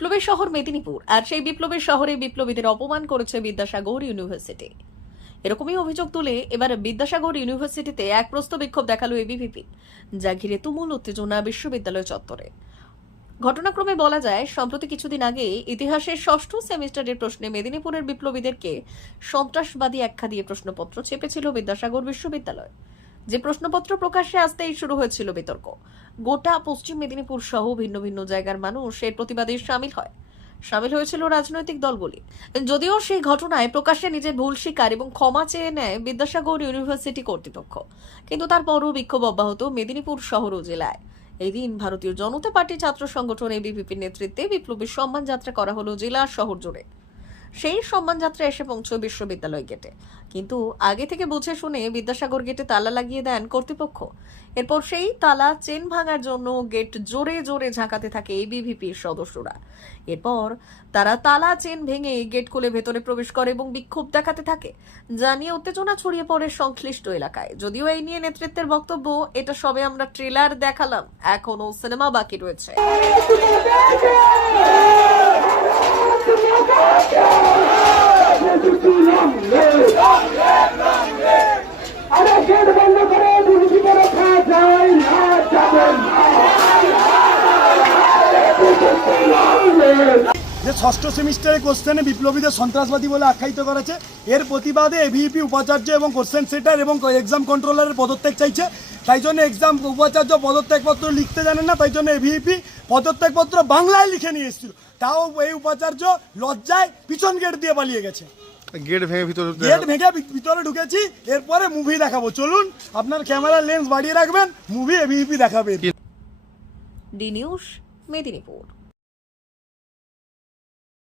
বিপ্লবের শহর মেদিনীপুর। আর সেই বিপ্লবের শহরে বিপ্লবীদের অপমান করেছে বিদ্যাসাগর ইউনিভার্সিটি। এরকমই অভিযোগ তুলে এবার বিদ্যাসাগর ইউনিভার্সিটিতে এক প্রস্ত বিক্ষোভ দেখাল এবিভিপি যা ঘিরে তুমুল উত্তেজনা বিশ্ববিদ্যালয় চত্বরে। ঘটনাক্রমে বলা যায়, সম্প্রতি কিছুদিন আগে ইতিহাসের ষষ্ঠ সেমিস্টারের প্রশ্নে মেদিনীপুরের বিপ্লবীদেরকে সন্ত্রাসবাদী আখ্যা দিয়ে প্রশ্নপত্র চেপেছিল বিদ্যাসাগর বিশ্ববিদ্যালয়। যে প্রশ্নপত্র প্রকাশ্যে আসতেই শুরু হয়েছিল বিতর্ক। গোটা পশ্চিম মেদিনীপুর সহ ভিন্ন ভিন্ন জায়গার মানুষ এর প্রতিবাদে সামিল হয়। সামিল হয়েছিল রাজনৈতিক দলগুলি। যদিও সেই ঘটনায় প্রকাশ্যে নিজের ভুল স্বীকার এবং ক্ষমা চেয়ে নেয় বিদ্যাসাগর ইউনিভার্সিটি কর্তৃপক্ষ। কিন্তু তারপরও বিক্ষোভ অব্যাহত মেদিনীপুর শহর ও জেলায়। এই দিন ভারতীয় জনতা পার্টি ছাত্র সংগঠন এবিভিপির নেতৃত্বে বিপ্লবী সম্মান যাত্রা করা হলো জেলা শহর জুড়ে। সেই সম্মান যাত্রা এসে পৌঁছয় বিশ্ববিদ্যালয় গেটে কিন্তু আগে থেকে বুঝে শুনে বিদ্যাসাগর গেটে তালা লাগিয়ে দেন কর্তৃপক্ষ। এরপর সেই তালা চেন ভাঙার জন্য গেট জোরে জোরে ঝাঁকাতে থাকে এবিভিপির সদস্যরা। এরপর তারা তালা চেন ভেঙে গেট খুলে ভেতরে প্রবেশ করে এবং বিক্ষোভ দেখাতে থাকে, যা নিয়ে উত্তেজনা ছড়িয়ে পড়ে সংশ্লিষ্ট এলাকায়। যদিও এই নিয়ে নেতৃত্বের বক্তব্য, এটা সবে আমরা ট্রেলার দেখালাম এখনও সিনেমা বাকি রয়েছে আরে গেট বন্ধ করে বিজেপিকে রক্ষা যায় না যাবে না যে ষষ্ঠ সেমিস্টারে কোশ্চেনে বিপ্লবীদের সন্ত্রাসবাদী বলে আখ্যায়িত করেছে এর প্রতিবাদে এভিপি উপাচার্য এবং কোশ্চেন সেটার এবং এক্সাম কন্ট্রোলারের পদত্যাগ চাইছে। তাই জন্য এক্সাম উপাচার্য পদত্যাগপত্র লিখতে জানেন না তাই জন্য এভিপি পদত্যাগপত্র বাংলায় লিখে নিয়ে এসেছিল। তাও এই উপাচার্য লজ্জায় পিছন গেট দিয়ে পালিয়ে গেছে। গেট ভেঙে ভিতরে গেট ভেঙে ভিতরে ঢুকেছি এরপরে মুভি দেখাবো। চলুন আপনার ক্যামেরার লেন্স বাড়িয়ে রাখবেন মুভি এভিপি দেখাবে। D news Medinipur